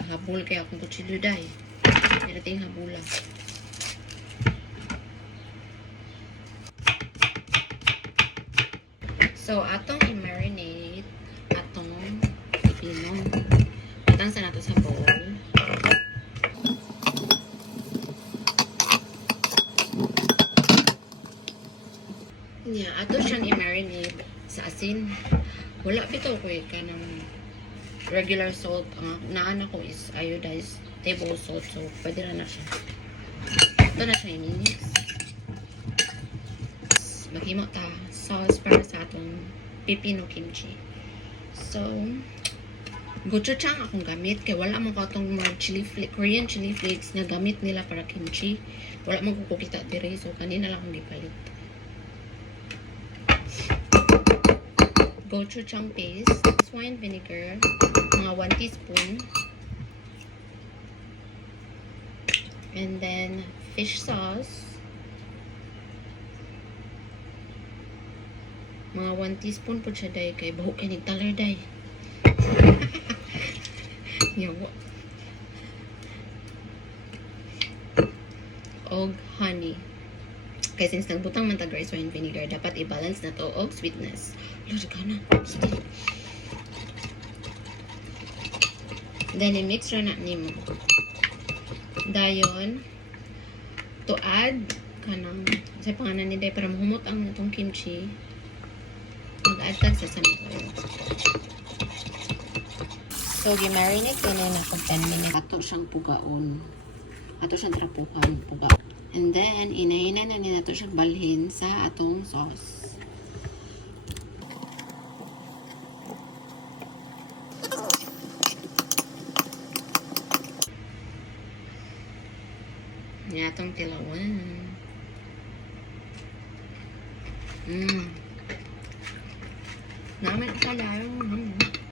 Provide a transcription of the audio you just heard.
Habol kaya akong kutsilyo day. Pinating habula. So, atong i-marinate atong pipino. Patang sa nato sa bowl. Yeah, ato siyang i-marinate sa asin. Wala bitaw ko ka ng regular salt. Ang naan ko is iodized table salt. So, pwede na siya. Ito na siya i-mix. Maghimo ta sauce para sa atong pipino kimchi. So, gochujang akong gamit. Kaya wala mo ka itong mga Korean chili flakes na gamit nila para kimchi. Wala mo kukukita dire. So, kanina lang akong gipalit. Gochujang paste, wine vinegar, mga 1 teaspoon. And then, fish sauce. Mga 1 teaspoon po siya day kay bahuk kay nigtaler day. Yawa. Og honey. Kaya since nagbutang man tag rice wine vinegar, dapat i-balance na to og sweetness. Lord ka na. Then, i-mix ra na nimo. Dayon, to add kanang sa panganan ni day para mahumot ang itong kimchi. Mag-add tag sesame oil. So, gi-marinate ko na ako 10 minutes. Ato siyang pugaon. Ato siyang trapuhan. Puga. And then, inahinan na nila ito siyang balhin sa atong sauce. Yan atong tilawan. Naman ka lang.